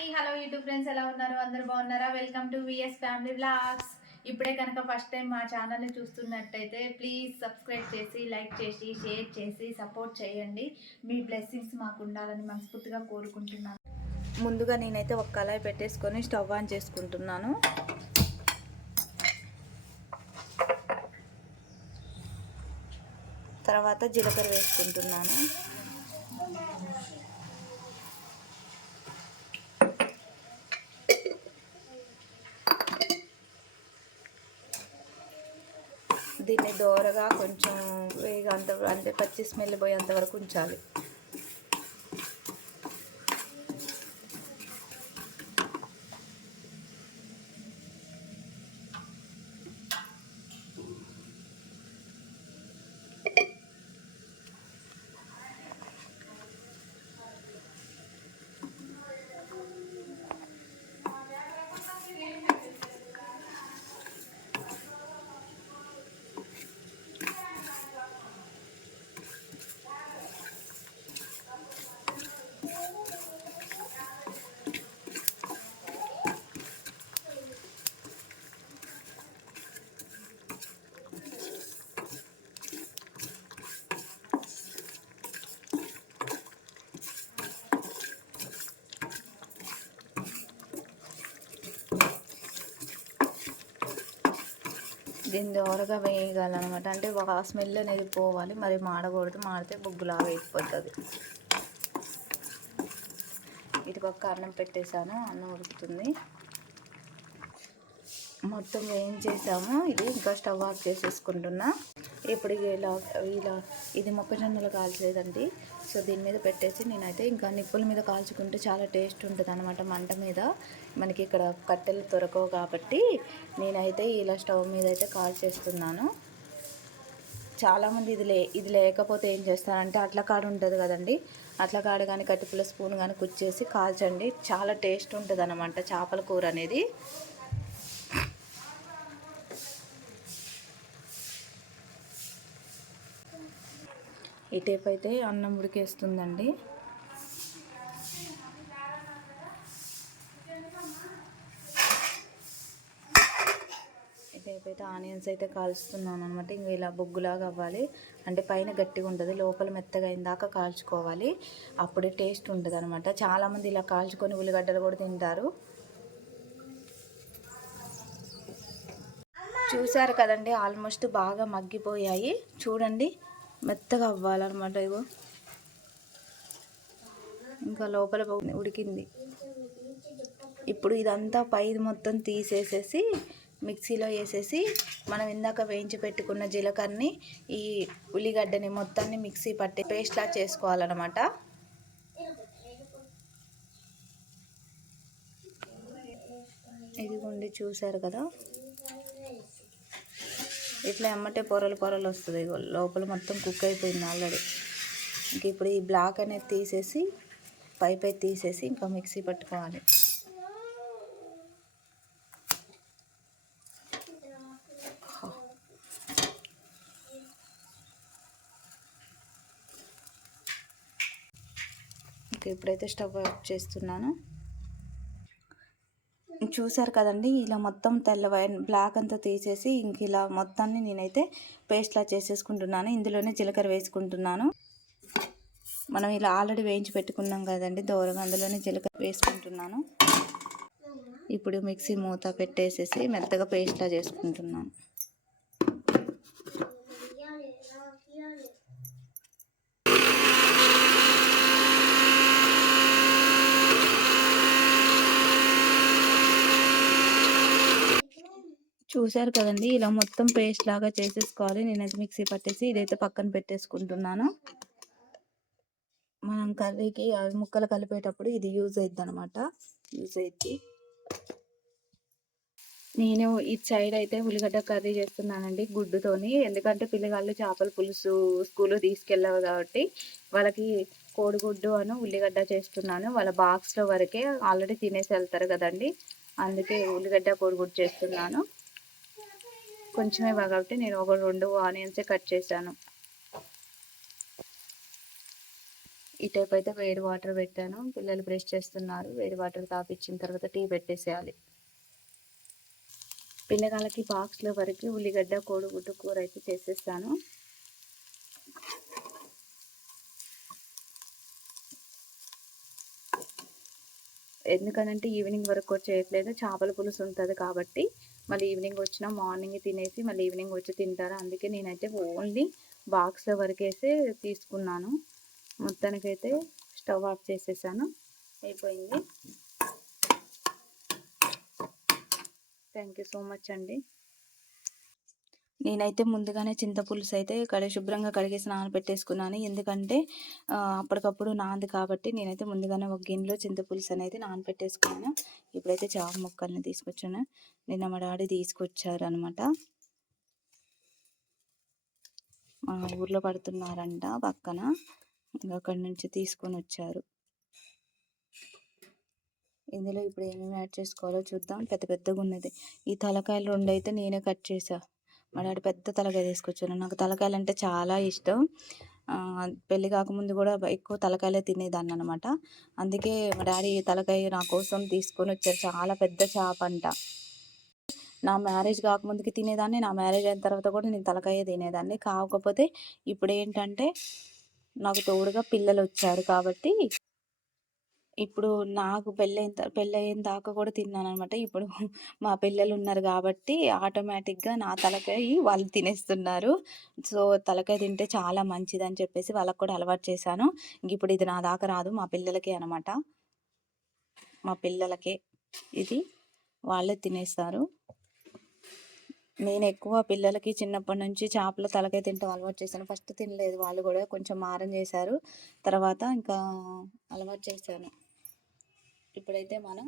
Hi hello YouTube friends ఎలా ఉన్నారు? అందరు బాగున్నారా? Welcome to VS family blogs ఇప్పుడే కనుక ఫస్ట్ టైం మా ఛానల్ని చూస్తున్నట్టయితే ప్లీజ్ సబ్స్క్రైబ్ చేసి లైక్ చేసి షేర్ చేసి సపోర్ట్ చేయండి. మీ బ్లెస్సింగ్స్ మాకు ఉండాలని మనస్ఫూర్తిగా కోరుకుంటున్నాను. ముందుగా నేనైతే ఒక కళాయి పెట్టేసుకొని స్టవ్ ఆన్ చేసుకుంటున్నాను. తర్వాత జీలకర్ర వేసుకుంటున్నాను. దీన్ని దోరగా కొంచెం వేగంత అంటే పచ్చి స్మెల్ పోయేంత వరకు ఉంచాలి. దీన్ని దోరగా వేయగలనమాట? అంటే ఆ స్మెల్ అనేది పోవాలి. మరి మాడకూడదు. మాడితే బొగ్గులాగా అయిపోతుంది. ఇటు పక్క అన్నం పెట్టేశాను. అన్నం ఉడుకుతుంది. మొత్తం వేయించేసాము ఇది ఇంకా స్టవ్ ఆఫ్ చేసేసుకుంటున్నా. ఇప్పుడు ఇలా ఇలా ఇది మొక్కజొన్నలు కాల్చేదండి సో దీని మీద పెట్టేసి నేనైతే ఇంకా నిప్పుల మీద కాల్చుకుంటే చాలా టేస్ట్ ఉంటుంది అనమాట మంట మీద. మనకి ఇక్కడ కట్టెలు దొరకవు కాబట్టి నేనైతే ఇలా స్టవ్ మీద అయితే కాల్చేస్తున్నాను. చాలామంది ఇది లే ఇది లేకపోతే ఏం చేస్తారంటే అట్ల కాడు ఉంటుంది కదండి. అట్ల కాడు కానీ కట్టిపుల స్పూన్ కానీ కుచ్చేసి కాల్చండి. చాలా టేస్ట్ ఉంటుంది అనమాట చేపల కూర అనేది. ఇటేపు అయితే అన్నం ఉడికేస్తుందండి. ఇటేపు అయితే ఆనియన్స్ అయితే కాల్చుతున్నాను అనమాట ఇంకా ఇలా బొగ్గులాగా అవ్వాలి. అంటే పైన గట్టిగా ఉంటుంది. లోపల మెత్తగా అయిన దాకా కాల్చుకోవాలి. అప్పుడే టేస్ట్ ఉంటుంది అనమాట చాలామంది ఇలా కాల్చుకొని ఉల్లిగడ్డలు కూడా తింటారు. చూసారు కదండి? ఆల్మోస్ట్ బాగా మగ్గిపోయాయి. చూడండి. మెత్తగా అవ్వాలన్నమాట ఇగో. ఇంకా లోపల ఉడికింది. ఇప్పుడు ఇదంతా పైది మొత్తం తీసేసేసి మిక్సీలో వేసేసి మనం ఇందాక వేయించి పెట్టుకున్న జీలకర్రని ఈ ఉల్లిగడ్డని మొత్తాన్ని మిక్సీ పట్టి పేస్ట్లా చేసుకోవాలన్నమాట. ఇదిగోండి చూసారు కదా? ఇట్లా ఎమ్మటే పొరలు పొరలు వస్తుంది. లోపల మొత్తం కుక్ అయిపోయింది ఆల్రెడీ. ఇంక ఇప్పుడు ఈ బ్లాక్ అనేది తీసేసి పై పై తీసేసి ఇంకా మిక్సీ పట్టుకోవాలి. ఇంకా ఇప్పుడైతే స్టవ్ ఆఫ్ చేస్తున్నాను. చూసారు కదండి ఇలా మొత్తం తెల్ల బ్లాక్ అంతా తీసేసి ఇంక ఇలా మొత్తాన్ని నేనైతే పేస్ట్లా చేసేసుకుంటున్నాను. ఇందులోనే జీలకర్ర వేసుకుంటున్నాను. మనం ఇలా ఆల్రెడీ వేయించి పెట్టుకున్నాం కదండి దూరంగా అందులోనే జీలకర్ర వేసుకుంటున్నాను. ఇప్పుడు మిక్సీ మూత పెట్టేసేసి మెత్తగా పేస్ట్లా చేసుకుంటున్నాను. చూశారు కదండి. ఇలా మొత్తం పేస్ట్ లాగా చేసేసుకోవాలి. నేనైతే మిక్సీ పట్టేసి ఇదైతే పక్కన పెట్టేసుకుంటున్నాను. మనం కర్రీకి ముక్కలు కలిపేటప్పుడు ఇది యూజ్ అవుద్ది అనమాట యూజ్ అవుద్ది నేను ఇటు సైడ్ అయితే ఉల్లిగడ్డ కర్రీ చేస్తున్నానండి గుడ్డుతోని. ఎందుకంటే పిల్లగాళ్ళు చేపల పులుసు స్కూల్లో తీసుకెళ్ళావు కాబట్టి వాళ్ళకి కోడిగుడ్డు అని ఉల్లిగడ్డ చేస్తున్నాను. వాళ్ళ బాక్స్లో వరకే ఆల్రెడీ తినేసి వెళ్తారు కదండి. అందుకే ఉల్లిగడ్డ కోడిగుడ్డు చేస్తున్నాను. కొంచెమే బాగా కాబట్టి నేను ఒక రెండు ఆనియన్సే కట్ చేశాను. టైప్ అయితే వేడి వాటర్ పెట్టాను. పిల్లలు బ్రష్ చేస్తున్నారు. వేడి వాటర్ తాపించిన తర్వాత టీ పెట్టేసేయాలి. పిల్లగాళ్ళకి బాక్స్లో వరకు ఉల్లిగడ్డ కోడిగుడ్డు కూర అయితే చేసేస్తాను. ఎందుకనంటే ఈవినింగ్ వరకు చేయట్లేదు. చేపల పులుసు ఉంటుంది కాబట్టి మళ్ళీ ఈవినింగ్ వచ్చిన మార్నింగ్ తినేసి మళ్ళీ ఈవినింగ్ వచ్చి తింటారు? అందుకే నేనైతే ఓన్లీ బాక్స్ వరకేసే తీసుకున్నాను. మొత్తానికైతే స్టవ్ ఆఫ్ చేసేసాను. అయిపోయింది. థ్యాంక్ యూ సో మచ్ అండి. నేనైతే ముందుగానే చింతపులుసు అయితే కడి శుభ్రంగా కడిగేసి నానబెట్టేసుకున్నాను. ఎందుకంటే అప్పటికప్పుడు నాంది కాబట్టి నేనైతే ముందుగానే ఒక గిన్నెలో చింతపులుసు అనేది నానబెట్టేసుకున్నాను. ఇప్పుడైతే చాప ముక్కల్ని తీసుకొచ్చాను. నిన్న మా డాడీ తీసుకొచ్చారు అనమాట మా ఊర్లో పడుతున్నారంట పక్కన. అక్కడి నుంచి తీసుకొని వచ్చారు. ఇందులో ఇప్పుడు ఏమేమి యాడ్ చేసుకోవాలో చూద్దాం. పెద్ద పెద్దగా ఉన్నది ఈ తలకాయలు రెండు అయితే నేనే కట్ చేసా. మా డాడీ పెద్ద తలకాయ తీసుకొచ్చాను నాకు తలకాయలు అంటే చాలా ఇష్టం. పెళ్ళి పెళ్ళి కాకముందు కూడా ఎక్కువ తలకాయలే తినేదాన్ని అనమాట అందుకే మా డాడీ తలకాయ నా కోసం తీసుకొని వచ్చారు. చాలా పెద్ద చేప అంట. నా మ్యారేజ్ కాకముందుకి తినేదాన్ని. నా మ్యారేజ్ అయిన తర్వాత కూడా నేను తలకాయ తినేదాన్ని. కాకపోతే ఇప్పుడు ఏంటంటే నాకు తోడుగా పిల్లలు వచ్చారు కాబట్టి ఇప్పుడు నాకు పెళ్ళైన త- పెళ్ళయిన దాకా కూడా తిన్నాను అనమాట ఇప్పుడు మా పిల్లలు ఉన్నారు కాబట్టి ఆటోమేటిక్గా నా తలకాయ వాళ్ళు తినేస్తున్నారు. సో తలకాయ తింటే చాలా మంచిది అని చెప్పేసి వాళ్ళకి కూడా అలవాటు చేశాను. ఇప్పుడు ఇది నా దాకా రాదు మా పిల్లలకే అనమాట. మా పిల్లలకే ఇది. వాళ్ళే తినేస్తారు. నేను ఎక్కువ పిల్లలకి చిన్నప్పటి నుంచి చేపల తలకాయ తింటాం అలవాటు చేశాను. ఫస్ట్ తినలేదు వాళ్ళు కూడా కొంచెం మారం చేశారు. తర్వాత ఇంకా అలవాటు చేశాను. ఇప్పుడైతే మనం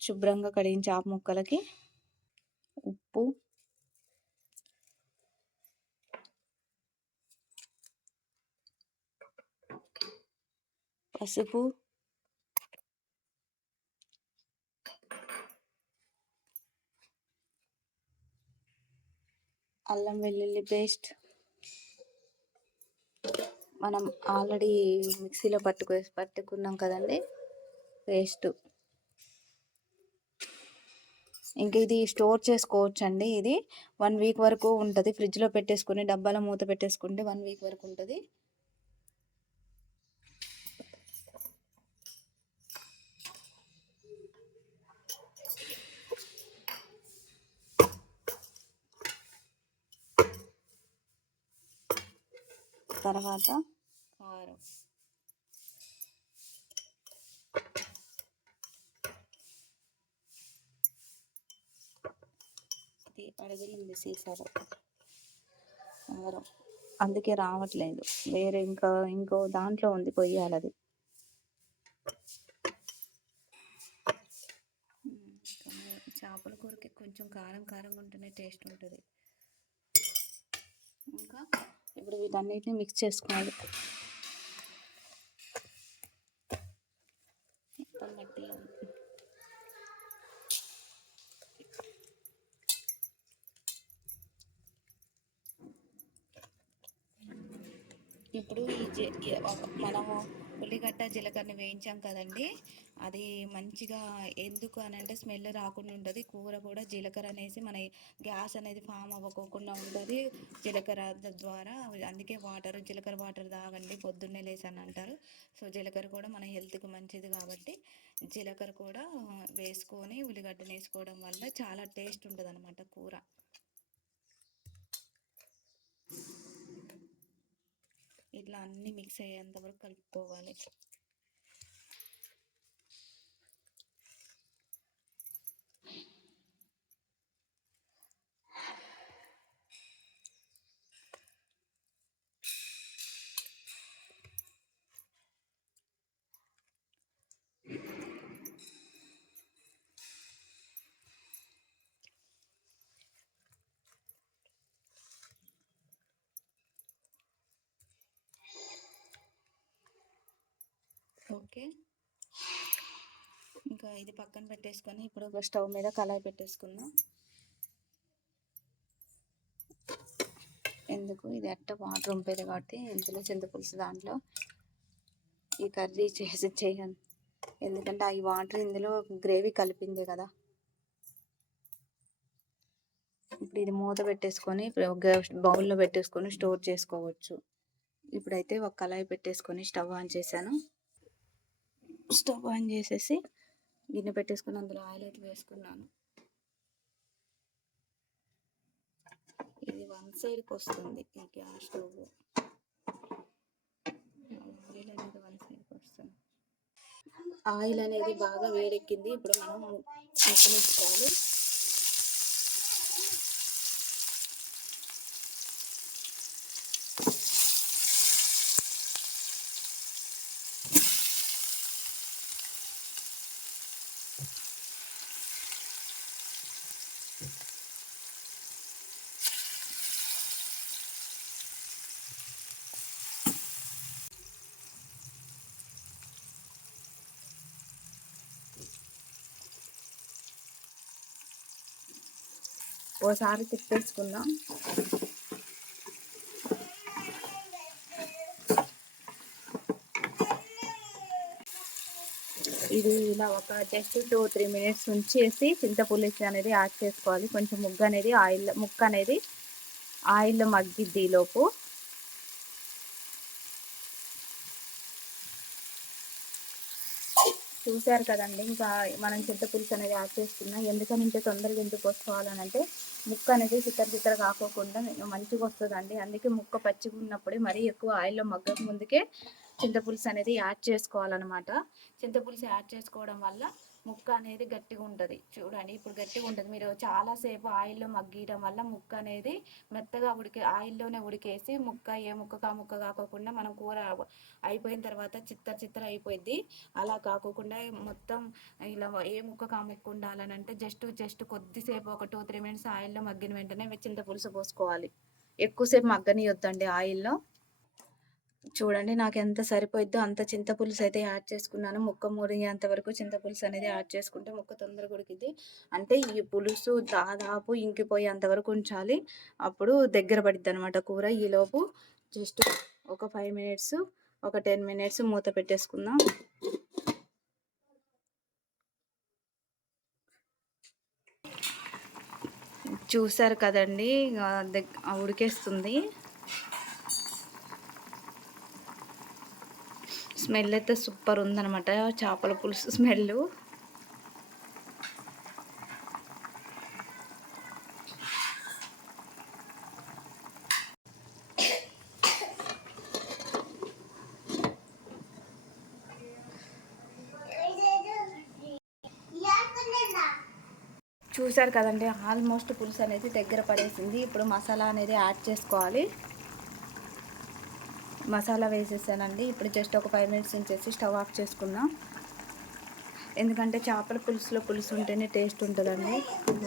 శుభ్రంగా కడిగిన చేప ముక్కలకి ఉప్పు పసుపు అల్లం వెల్లుల్లి పేస్ట్ మనం ఆల్రెడీ మిక్సీలో పట్టుకు పట్టుకున్నాం కదండి. పేస్ట్. ఇంక ఇది స్టోర్ చేసుకోవచ్చండి ఇది. వన్ వీక్ వరకు ఉంటుంది. ఫ్రిడ్జ్లో పెట్టేసుకుని డబ్బాలో మూత పెట్టేసుకుంటే వన్ వీక్ వరకు ఉంటుంది. తర్వాత కారం ఇది సీసాలో. కారం అందుకే రావట్లేదు. వేరే ఇంకా ఇంకో దాంట్లో ఉంది పొయ్యాలి అది. చేపల కూరకి కొంచెం కారం కారంగా ఉంటేనే టేస్ట్ ఉంటుంది. ఇంకా ఇప్పుడు వీటన్నిటిని మిక్స్ చేసుకోవాలి మొత్తం గట్టిగా ఉంది. ఇప్పుడు ఈ ఒక- మనము ఉల్లిగడ్డ జీలకర్ర వేయించాం కదండి. అది మంచిగా ఎందుకు అని అంటే స్మెల్ రాకుండా ఉంటుంది. కూర కూడా జీలకర్ర అనేసి మన గ్యాస్ అనేది ఫామ్ అవ్వకోకుండా ఉంటుంది జీలకర్ర ద్వారా. అందుకే వాటర్ జీలకర్ర వాటర్ తాగండి పొద్దున్నే లేసి అని అంటారు. సో జీలకర్ర కూడా మన హెల్త్కి మంచిది కాబట్టి జీలకర్ర కూడా వేసుకొని ఉల్లిగడ్డను వేసుకోవడం వల్ల చాలా టేస్ట్ ఉంటుంది కూర. ఇట్లా అన్నీ మిక్స్ అయ్యేంత వరకు కలుపుకోవాలి ఓకే. ఇంకా ఇది పక్కన పెట్టేసుకొని ఇప్పుడు ఒక స్టవ్ మీద కళాయి పెట్టేసుకుందాం. ఎందుకు? ఇది అట్ట వాటర్ ఉంపేది కాబట్టి ఇందులో చింతపులుసు దాంట్లో ఈ కర్రీ చేసి చేయను. ఎందుకంటే ఈ వాటర్ ఇందులో గ్రేవీ కలిపిందే కదా. ఇప్పుడు ఇది మూత పెట్టేసుకొని ఒక బౌల్లో పెట్టేసుకొని స్టోర్ చేసుకోవచ్చు. ఇప్పుడైతే ఒక కళాయి పెట్టేసుకొని స్టవ్ ఆన్ చేశాను. స్టవ్ ఆన్ చేసేసి గిన్నె పెట్టేసుకుని అందులో ఆయిల్ అయితే వేసుకున్నాను. ఇది వన్ సైడ్కి వస్తుంది ఈ గ్యాస్ స్టవ్. ఆయిల్ అనేది వన్ సైడ్కి వస్తుంది. ఆయిల్ అనేది బాగా వేడెక్కింది. ఇప్పుడు మనం ముక్కనిచ్చుకోవాలి ఓసారి తిప్పేసుకుందాం. ఇది ఇలా ఒక జస్ట్ టూ త్రీ మినిట్స్ ఉంచేసి చింతపులుసు అనేది యాడ్ చేసుకోవాలి. కొంచెం ముగ్గు అనేది ఆయిల్ ముక్క అనేది ఆయిల్లో మగ్గిద్ది ఈ లోపు. చూశారు కదండి ఇంకా మనం చింతపులుసు అనేది యాడ్ చేసుకున్నాం. ఎందుకని ఇంత తొందరగా ఎందుకు పోసుకోవాలని అంటే ముక్క అనేది చిత్తర చిత్తర కాకోకుండా మంచిగా వస్తుందండి. అందుకే ముక్క పచ్చిగా ఉన్నప్పుడే మరీ ఎక్కువ ఆయిల్లో మగ్గక ముందుకే చింతపులుసు అనేది యాడ్ చేసుకోవాలన్నమాట. చింతపులుసు యాడ్ చేసుకోవడం వల్ల ముక్క అనేది గట్టిగా ఉంటుంది. చూడండి ఇప్పుడు గట్టిగా ఉంటుంది. మీరు చాలాసేపు ఆయిల్లో మగ్గీయడం వల్ల ముక్క అనేది మెత్తగా ఉడికే ఆయిల్లోనే ఉడికేసి ముక్క ఏ ముక్క కా ముక్క కాకోకుండా మనం కూర అయిపోయిన తర్వాత చిత్తర చిత్తర అయిపోయింది అలా కాకోకుండా మొత్తం ఇలా ఏ ముక్క కాముక్క ఉండాలనంటే జస్ట్ జస్ట్ కొద్దిసేపు ఒక టూ త్రీ మినిట్స్ ఆయిల్లో మగ్గిన వెంటనే చింతపులుసు పోసుకోవాలి. ఎక్కువసేపు మగ్గనియొద్దండి ఆయిల్లో. చూడండి నాకు ఎంత సరిపోయిద్దో అంత చింతపులుసు అయితే యాడ్ చేసుకున్నాను. ముక్క మురిగేంత వరకు చింతపులుసు అనేది యాడ్ చేసుకుంటే ముక్క తొందరగా ఉడికిద్ది. అంటే ఈ పులుసు దాదాపు ఇంకిపోయేంత వరకు ఉంచాలి. అప్పుడు దగ్గర పడిద్ది అనమాట కూర ఈలోపు జస్ట్ ఒక ఫైవ్ మినిట్స్ ఒక టెన్ మినిట్స్ మూత పెట్టేసుకుందాం. చూసారు కదండి ఉడికేస్తుంది. స్మెల్ అయితే సూపర్ ఉందనమాట చేపల పులుసు స్మెల్. చూసారు కదండి ఆల్మోస్ట్ పులుసు అనేది దగ్గర పడేసింది. ఇప్పుడు మసాలా అనేది యాడ్ చేసుకోవాలి. మసాలా వేసేసానండి. ఇప్పుడు జస్ట్ ఒక ఫైవ్ మినిట్స్ ఉంచేసి స్టవ్ ఆఫ్ చేసుకుందాం ఎందుకంటే చేపల పులుసులో పులుసు ఉంటేనే టేస్ట్ ఉంటుందండి.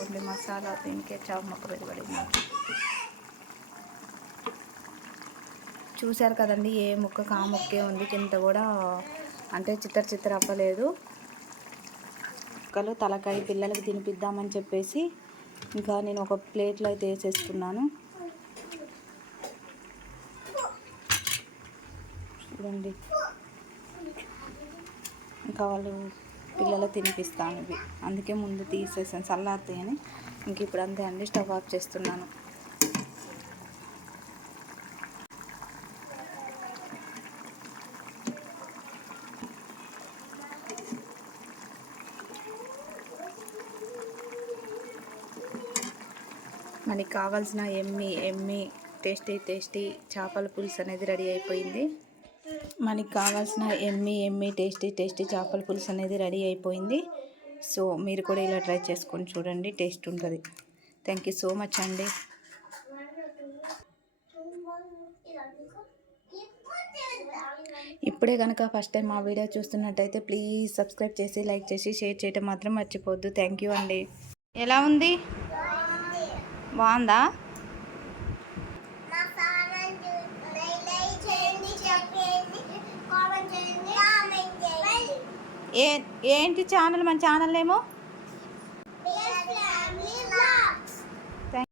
ఓన్లీ మసాలా దీనికే చేప మొక్క వెలువడింది చూశారు కదండి ఏ ముక్క కా ముక్కే ఉంది. కింద కూడా అంటే చిత్తర చిత్తర అవ్వలేదు. ముక్కలు తలకాయ పిల్లలకి తినిపిద్దామని చెప్పేసి ఇంకా నేను ఒక ప్లేట్లో అయితే వేసేసుకున్నాను. చూడండి ఇంకా వాళ్ళు పిల్లలు తినిపిస్తాను ఇవి. అందుకే ముందు తీసేసాను. చల్లారుతాయని ఇంక ఇప్పుడు అంతే అండి. స్టవ్ ఆఫ్ చేస్తున్నాను. మనకి కావాల్సిన ఎమ్మి ఎమ్మి టేస్టీ టేస్టీ చేపల పులుసు అనేది రెడీ అయిపోయింది. మనకి కావాల్సిన ఎమ్మి ఎమ్మి టేస్టీ టేస్టీ చేపల పులుసు అనేది రెడీ అయిపోయింది. సో మీరు కూడా ఇలా ట్రై చేసుకొని చూడండి టేస్ట్ ఉంటుంది. థ్యాంక్ యూ సో మచ్ అండి. ఇప్పుడే కనుక ఫస్ట్ టైం మా వీడియో చూస్తున్నట్టయితే ప్లీజ్ సబ్స్క్రైబ్ చేసి లైక్ చేసి షేర్ చేయటం మాత్రం మర్చిపోవద్దు. థ్యాంక్ యూ అండి. ఎలా ఉంది? బాగుందా మా ఛానల్ లైక్ చేయండి చెప్పండి కామెంట్ చేయండి కామెంట్ చేయండి ఏ ఏంటి ఛానల్? మన ఛానల్ ఏమో